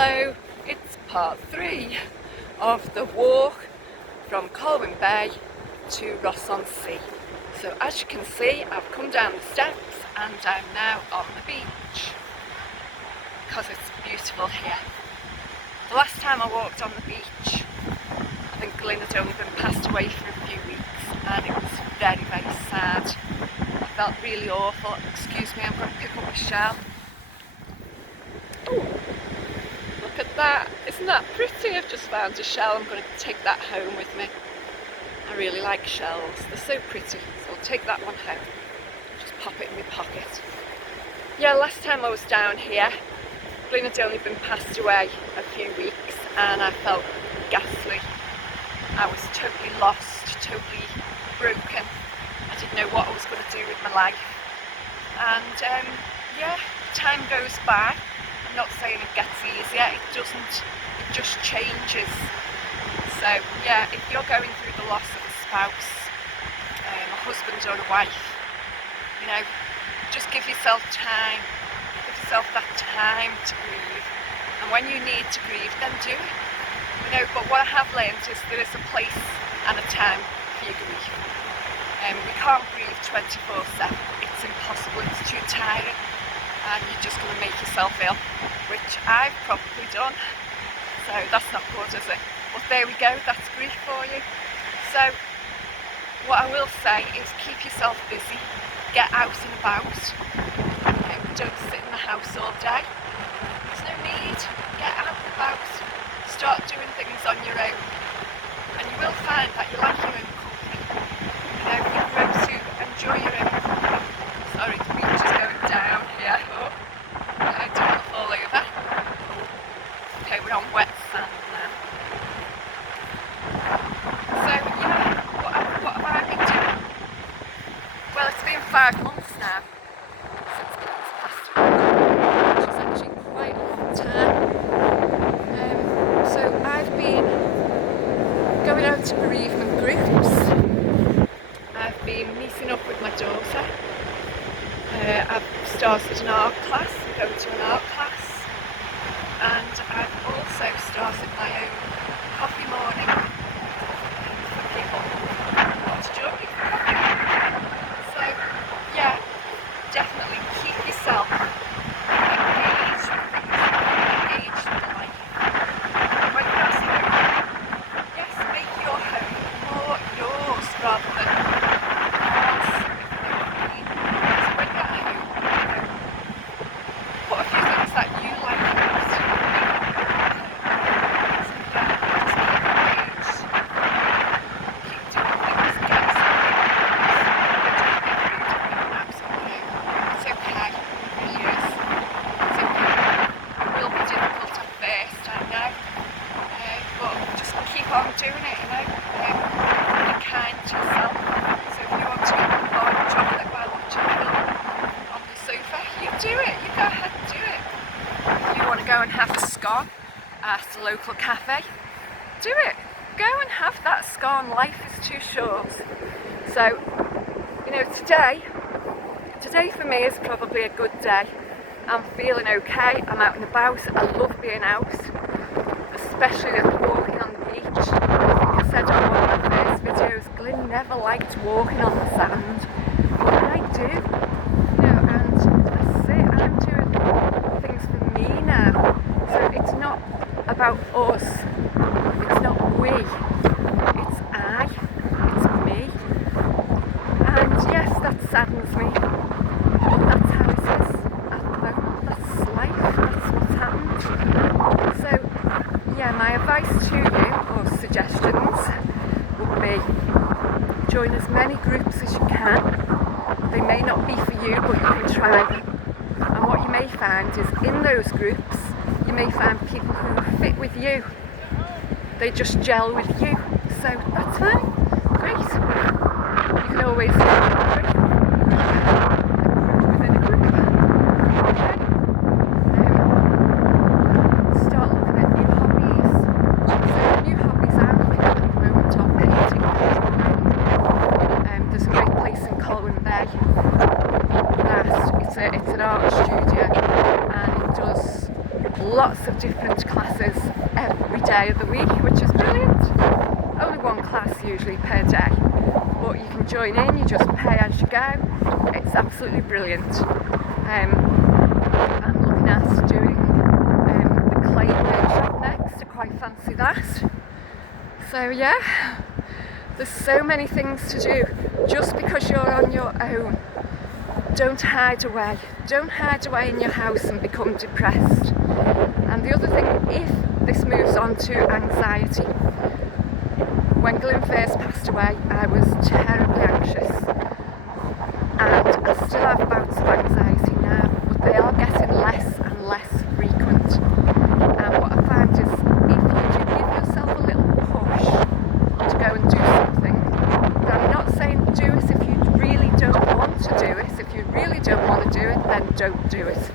Hello, it's part 3 of the walk from Colwyn Bay to Rhos on Sea. So as you can see, I've come down the steps and I'm now on the beach because it's beautiful here. The last time I walked on the beach, I think Glyn had only been passed away for a few weeks and it was very, very sad. I felt really awful. Excuse me, I'm going to pick up a shell. Ooh. Look at that, isn't that pretty? I've just found a shell, I'm going to take that home with me. I really like shells, they're so pretty, so I'll take that one home. Just pop it in my pocket. Yeah, last time I was down here, Glyn had only been passed away a few weeks and I felt ghastly. I was totally lost, totally broken. I didn't know what I was going to do with my life. And yeah, time goes by. I'm not saying it gets easier, it doesn't, it just changes. So yeah, if you're going through the loss of a spouse, a husband or a wife, you know, just give yourself time, give yourself that time to grieve. And when you need to grieve, then do it. You know, but what I have learned is there is a place and a time for your grief. We can't grieve 24/7, it's impossible, it's too tiring. And you're just going to make yourself ill, which I've probably done, so that's not good, is it? But there we go, that's grief for you. So what I will say is keep yourself busy, get out and about, don't sit in the house all day, there's no need, get out and about, start doing things on your own, and you will find that you like your own company, you know, you grow to enjoy your own company. Sorry, the beach is going down here. Oh, I don't want to fall over. Okay, we're on wet sand now. So yeah, what have I been doing? Well, it's been 5 months now since Glyn's passed away, which is actually quite a long time. So I've been going out to bereavement groups. I've been meeting up with my daughter. I've started an art class, I'm going to an art class, and I've also started my own coffee morning for people who want to join me for coffee. So yeah, definitely keep yourself engaged with life. When you're at home, yes, make your home more yours rather than on doing it, you know, be kind to yourself. So if you want to eat a bar of chocolate while watching a film on the sofa, you do it, you go ahead and do it. If you want to go and have a scone at a local cafe, do it. Go and have that scone, life is too short. So, you know, today for me is probably a good day. I'm feeling okay, I'm out and about, I love being out, especially walking on the beach. I think I said on one of my first videos, Glyn never liked walking on the sand, but I do, you know, and that's it, I'm doing things for me now, so it's not about us, it's not we, it's I, it's me, and yes, that saddens me, but that's how it is at the moment, that's life, that's what's happened. So yeah, my advice to you, or suggestions, would be join as many groups as you can. They may not be for you, but you can try them. And what you may find is in those groups, you may find people who fit with you. They just gel with you. So that's fine. Great. You can always within a group. Okay. Start looking at new hobbies. So new hobbies I'm looking at the moment are painting. There's a great place in Colwyn Bay that it's an art studio and it does lots of different classes every day of the week, which is brilliant. Only one class usually per day, but you can join in, you just pay as you go. It's absolutely brilliant. I'm looking at doing the clay workshop next. I quite fancy that. So yeah, there's so many things to do. Just because you're on your own, don't hide away. Don't hide away in your house and become depressed. And the other thing, if this moves on to anxiety, when Glenn first passed away, I was terribly anxious, and I still have bouts of anxiety now, but they are getting less and less frequent. And what I find is, if you do give yourself a little push to go and do something, but I'm not saying do it if you really don't want to do it. If you really don't want to do it, then don't do it.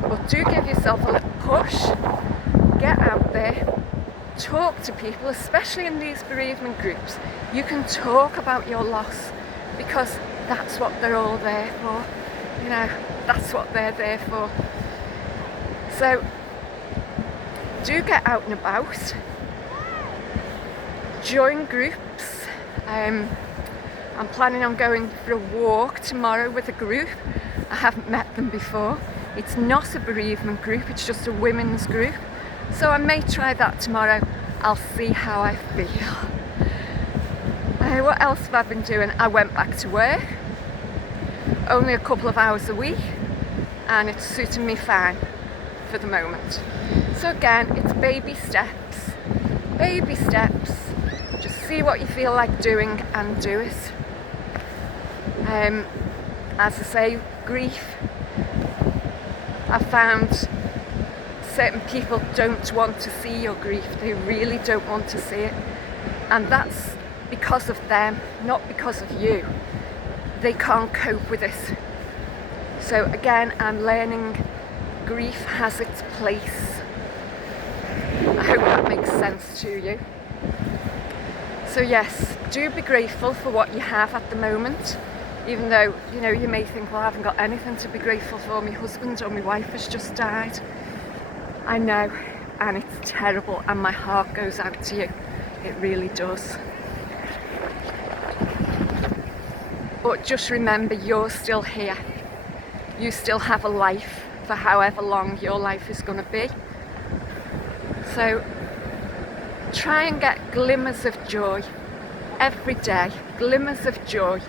But do give yourself a little push, get out there, talk to people, especially in these bereavement groups. You can talk about your loss, because that's what they're all there for. You know, that's what they're there for. So do get out and about, join groups. I'm planning on going for a walk tomorrow with a group. I haven't met them before. It's not a bereavement group, it's just a women's group. So I may try that tomorrow. I'll see how I feel. What else have I been doing? I went back to work, only a couple of hours a week, and it's suiting me fine for the moment. So again, it's baby steps. Baby steps. Just see what you feel like doing and do it. As I say, grief, I found certain people don't want to see your grief. They really don't want to see it, and that's because of them, not because of you. They can't cope with it. So again, I'm learning grief has its place. I hope that makes sense to you. So yes, do be grateful for what you have at the moment, even though, you know, you may think, well, I haven't got anything to be grateful for. My husband or my wife has just died. I know, and it's terrible, and my heart goes out to you. It really does. But just remember, you're still here. You still have a life for however long your life is going to be. So try and get glimmers of joy every day, glimmers of joy,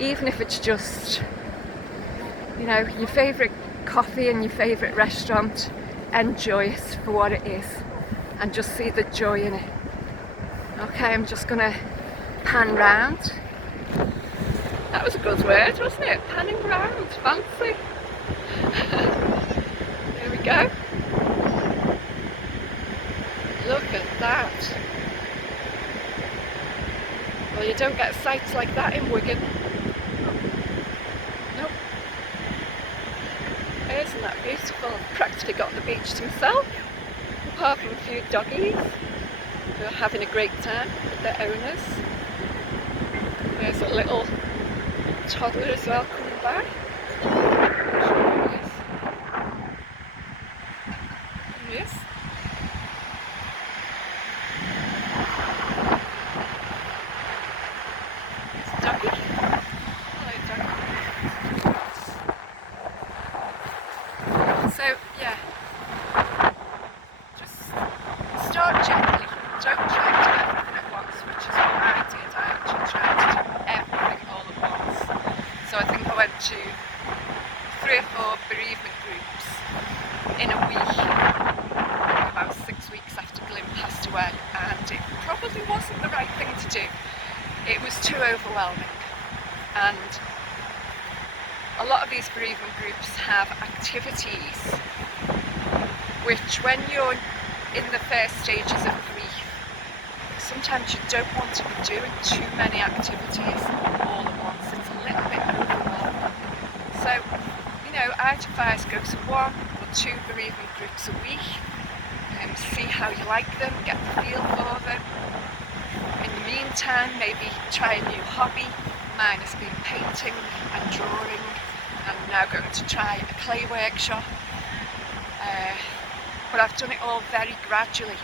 even if it's just, you know, your favourite coffee in your favourite restaurant. Enjoy it for what it is and just see the joy in it. Okay, I'm just going to pan round. That was a good word, wasn't it? Panning round, fancy. There we go. Look at that. Well, you don't get sights like that in Wigan. Nope. Isn't that beautiful? I've practically got the beach to myself, apart from a few doggies who are having a great time with their owners. There's a little toddler as well coming by. There he is. There's a doggy. Hello, doggy. So yeah, just start gently. Don't try to do everything at once, which is what I did. I actually tried to do everything all at once. So I think I went to 3 or 4 bereavement groups in a week, about 6 weeks after Glyn passed away, and it probably wasn't the right thing to do. It was too overwhelming, and a lot of these bereavement groups have activities which, when you're in the first stages of grief, sometimes you don't want to be doing too many activities all at once. It's a little bit overwhelming. So, you know, I'd advise go to 1 or 2 bereavement groups a week and see how you like them, get the feel for them. In the meantime, maybe try a new hobby. Mine has been painting and drawing. I'm now going to try a clay workshop. but I've done it all very gradually,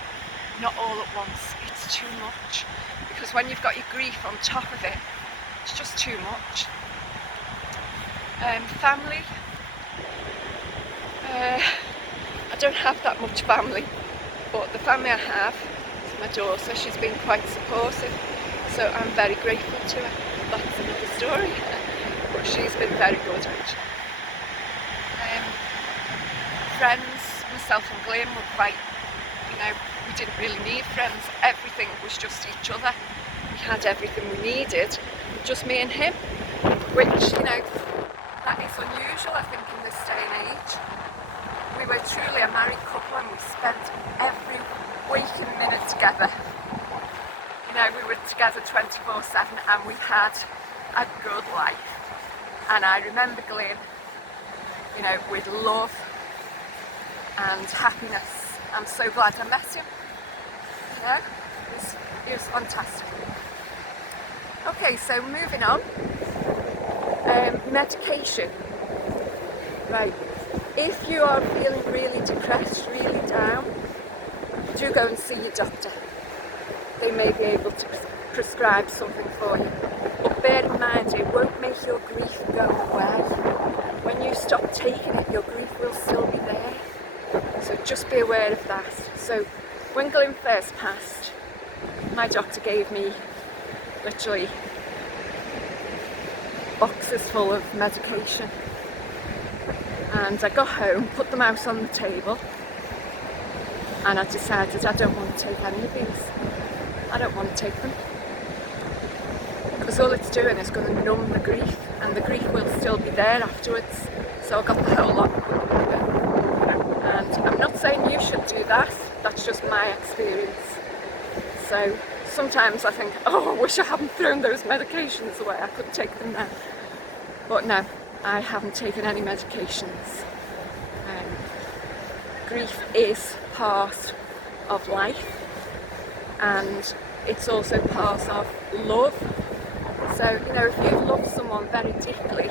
not all at once. It's too much, because when you've got your grief on top of it, it's just too much. Family, I don't have that much family, but the family I have is my daughter. She's been quite supportive, so I'm very grateful to her. That's another story, but she's been very good actually. Friends, myself and Glenn were quite, we didn't really need friends. Everything was just each other. We had everything we needed, just me and him, which, that is unusual, I think, in this day and age. We were truly a married couple, and we spent every waking minute together. We were together 24/7, and we had a good life. And I remember Glenn, with love and happiness. I'm so glad I met him. He was fantastic. Okay, so moving on. Medication. Right. If you are feeling really depressed, really down, do go and see your doctor. They may be able to prescribe something for you. But bear in mind, it won't make your grief go away. When you stop taking it, your grief will still be there. So just be aware of that. So when Glenn first passed, my doctor gave me literally boxes full of medication. And I got home, put them out on the table, and I decided I don't want to take any of these. I don't want to take them. Because all it's doing is going to numb the grief, and the grief will still be there afterwards. So I got the whole lot. And I'm not saying you should do that, that's just my experience. So sometimes I think, oh, I wish I hadn't thrown those medications away, I could take them now. But no, I haven't taken any medications. Grief is part of life, and it's also part of love. So, if you love someone very deeply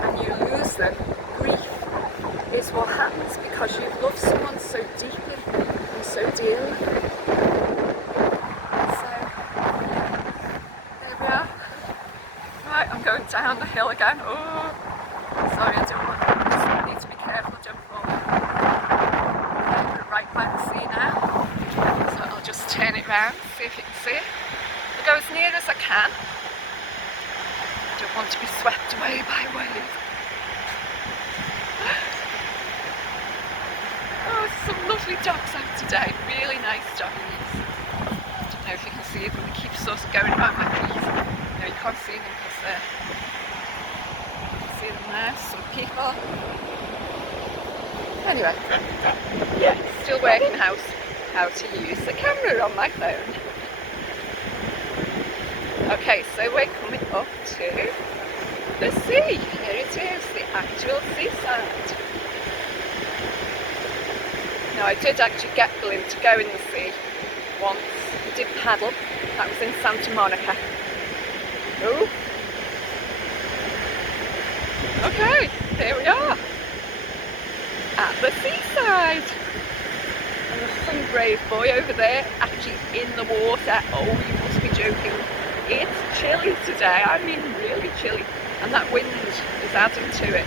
and you lose them, grief is what happens because you've loved someone so deeply and so dearly. So, there we are. Right, I'm going down the hill again. Oh, sorry, I need to be careful, don't fall. We're right by the sea now, so I'll just turn it round, see if you can see it. I'll go as near as I can. I don't want to be swept away by waves. Oh, some lovely dogs out today, really nice doggies. I don't know if you can see it, but they keep sort of going around my feet. No, you can't see them because you can see them there, some people. Anyway, yeah, still working out how to use the camera on my phone. Okay, so we're coming up to the sea. Here it is, the actual seaside. Now, I did actually get Glenn to go in the sea once. We did paddle. That was in Santa Monica. Oh. Okay, here we are. At the seaside. And there's some brave boy over there actually in the water. Oh, you must be joking. It's chilly today. I mean, really chilly. And that wind is adding to it.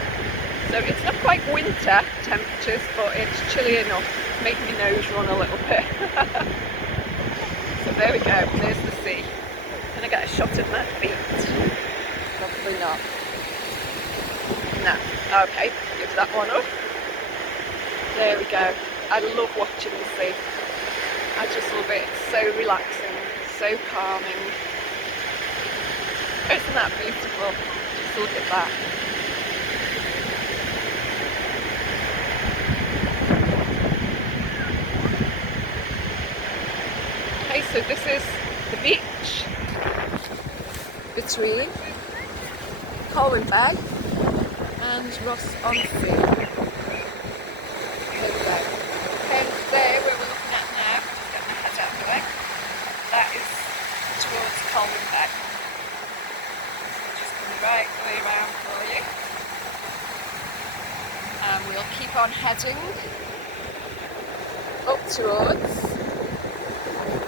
So it's not quite winter temperatures, but it's chilly enough. It's making my nose run a little bit. So there we go, there's the sea. Can I get a shot of my feet? Probably not. No. Okay, give that one up. There we go. I love watching the sea. I just love it. It's so relaxing, so calming. Isn't that beautiful? Just look at that. Okay, so this is the beach between Colwyn Bay and Rhos on Sea. There we go. And there where we're looking at now, just get my head out of the way, that is towards Colwyn Bay. Just coming right the way around for you. And we'll keep on heading towards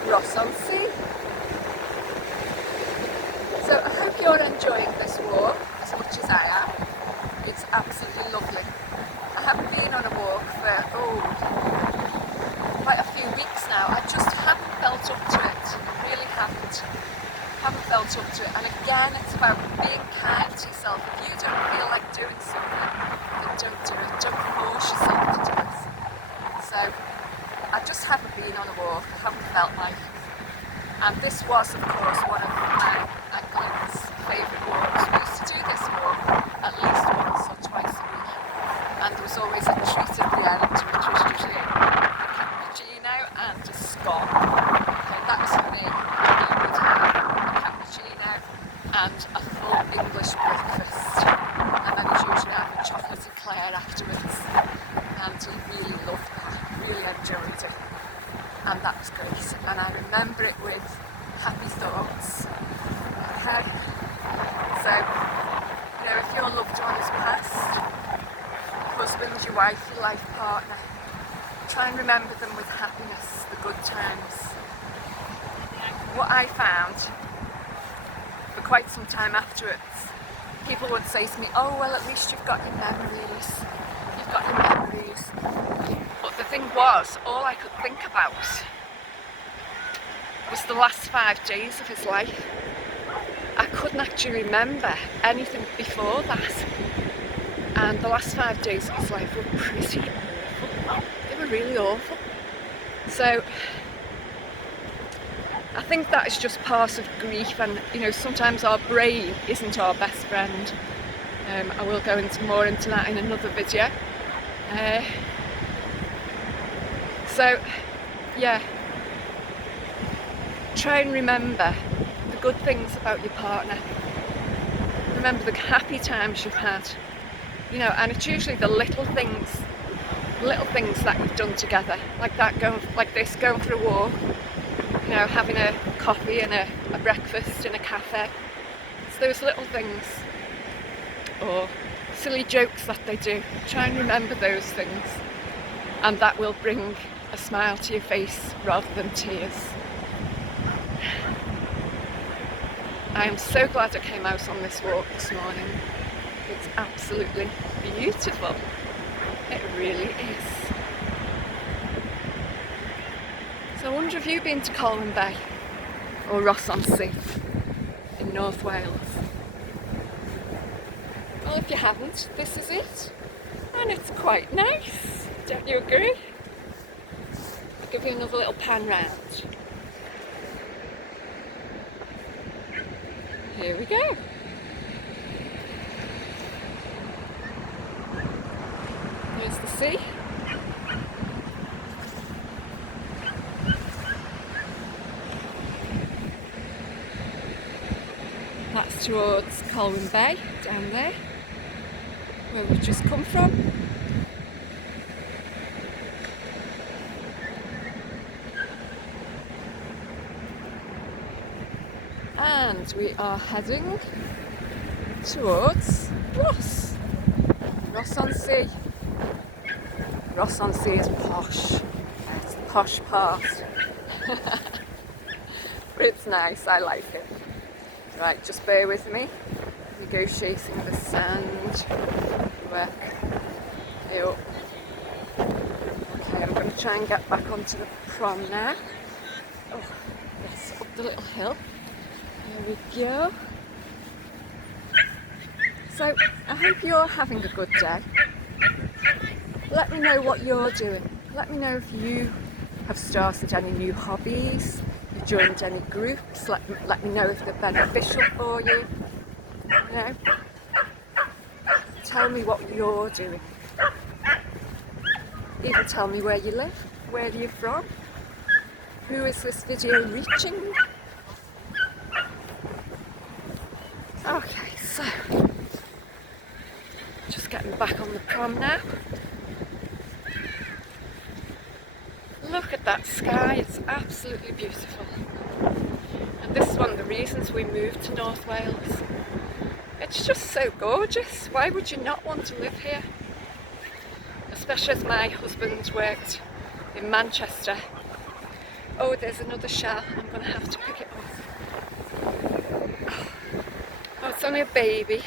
Rhos on Sea. So I hope you're enjoying this walk as much as I am. It's absolutely lovely. I haven't been on a walk for quite a few weeks now. I just haven't felt up to it. I really haven't felt up to it. And again, it's about being kind to yourself. If you don't feel like doing something, then don't do it. Don't force yourself to do it. So I just haven't been on a walk. I haven't felt like it. And this was, of course, one of my and Glenn's favourite walks. We used to do this walk at least once or twice a week. And there was always a treat at the end, which was usually a cappuccino and a scone. Okay, that was for me. You would have a cappuccino and a full English breakfast. And then you'd usually have a chocolate eclair afterwards. And he really loved that, really enjoyed it. And that was great. And I remember it with happy thoughts. Okay? So, you know, if your loved one has passed, your husband, your wife, your life partner, try and remember them with happiness, the good times. What I found, for quite some time afterwards, people would say to me, oh, well, at least you've got your memories. You've got your memories. But the thing was, all I could think about was the last 5 days of his life. I couldn't actually remember anything before that. And the last 5 days of his life were pretty awful. They were really awful. So I think that is just part of grief, and you know, sometimes our brain isn't our best friend. I will go more into that in another video. So yeah, try and remember the good things about your partner. Remember the happy times you've had, you know, and it's usually the little things that you've done together, like that, going for a walk, you know, having a coffee and a breakfast in a cafe. It's those little things, or silly jokes that they do. Try and remember those things, and that will bring a smile to your face rather than tears. I am so glad I came out on this walk this morning. It's absolutely beautiful. It really is. So I wonder if you've been to Colwyn Bay or Rhos on Sea in North Wales. Well, if you haven't, this is it. And it's quite nice. Don't you agree? I'll give you another little pan round. Here we go. There's the sea. That's towards Colwyn Bay, down there, where we've just come from. And we are heading towards Rhos on Sea. Rhos on Sea is posh. It's the posh part. But it's nice, I like it. Right, just bear with me. Negotiating the sand. Work. Yep. Okay, I'm going to try and get back onto the prom now. Oh, yes, up the little hill. There we go. So, I hope you're having a good day. Let me know what you're doing. Let me know if you have started any new hobbies, you joined any groups. Let me know if they're beneficial for you. You know? Tell me what you're doing. Even tell me where you live, where you're from. Who is this video reaching? Okay, so just getting back on the prom now. Look at that sky, it's absolutely beautiful. And this is one of the reasons we moved to North Wales. It's just so gorgeous. Why would you not want to live here? Especially as my husband worked in Manchester. Oh, there's another shell. I'm going to have to pick it up. Oh, it's only a baby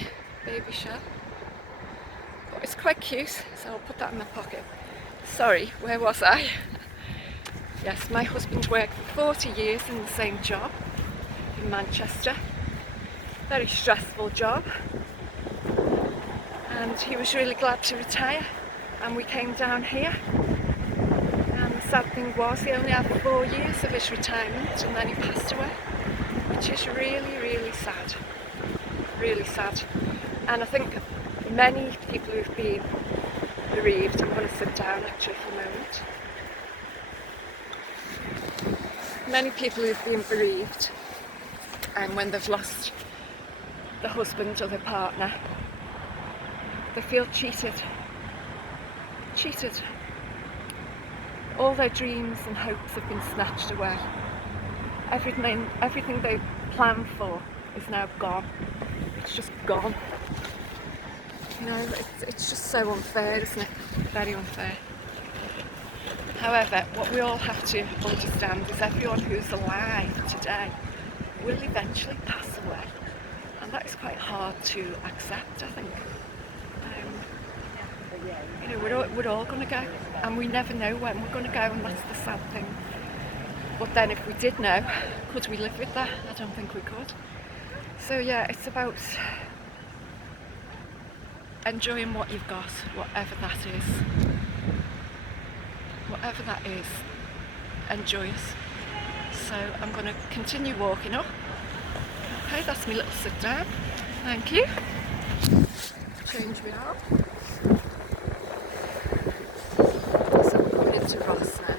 shell. But it's quite cute, so I'll put that in my pocket. Sorry, where was I? Yes, my husband worked for 40 years in the same job in Manchester. Very stressful job. And he was really glad to retire. And we came down here. And the sad thing was, he only had 4 years of his retirement and then he passed away. Which is really, really sad. Really sad. And I think many people who've been bereaved, I'm going to sit down actually for a moment. Many people who've been bereaved, and when they've lost the husband or their partner, they feel cheated. Cheated. All their dreams and hopes have been snatched away. Everything they planned for is now gone. It's just gone. You know, it's just so unfair, isn't it? Very unfair. However, what we all have to understand is everyone who's alive today will eventually pass away. And that is quite hard to accept, I think. You know, we're all going to go, and we never know when we're going to go, and that's the sad thing. But then if we did know, could we live with that? I don't think we could. So yeah, it's about enjoying what you've got, whatever that is. Whatever that is, enjoy it. So I'm going to continue walking up. Okay, that's my little sit down. Thank you. Change me out. So I'm coming into Rhos now.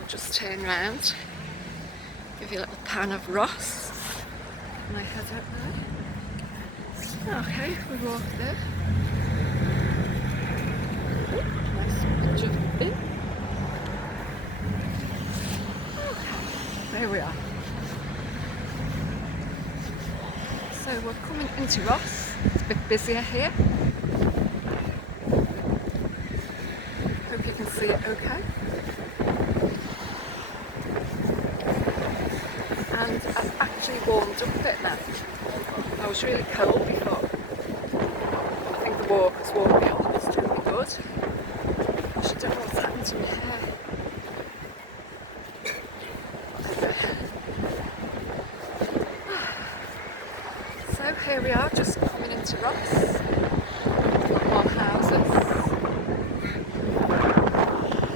I'll just turn round, give you a little pan of Rhos. My head out there. Okay, we walk there. Nice picture of the bin. Okay, there we are. So we're coming into Rhos. It's a bit busier here. Hope you can see it okay. And I've actually warmed up a bit now. I was really cold before. I think the walk has warmed me up. It's doing me good. I should don't know what's happened to my hair. So here we are, just coming into Rhos. More houses.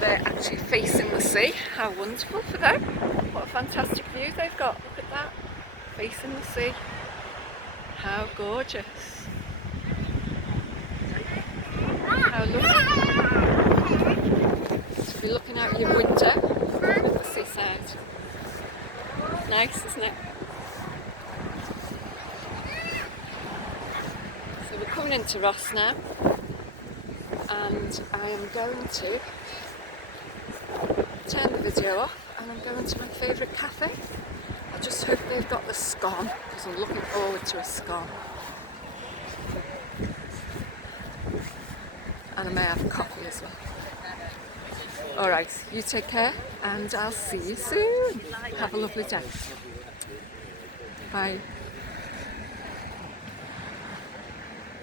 They're actually facing the sea. How wonderful for them. What a fantastic view they've got. Look at that. Facing the sea. How gorgeous. How lovely. To be looking out your window at the seaside. Nice, isn't it? So we're coming into Rhos now, and I am going to turn the video off and I'm going to my favourite cafe. I just hope they've got the scone, because I'm looking forward to a scone. And I may have coffee as well. Alright, you take care and I'll see you soon. Have a lovely day. Bye.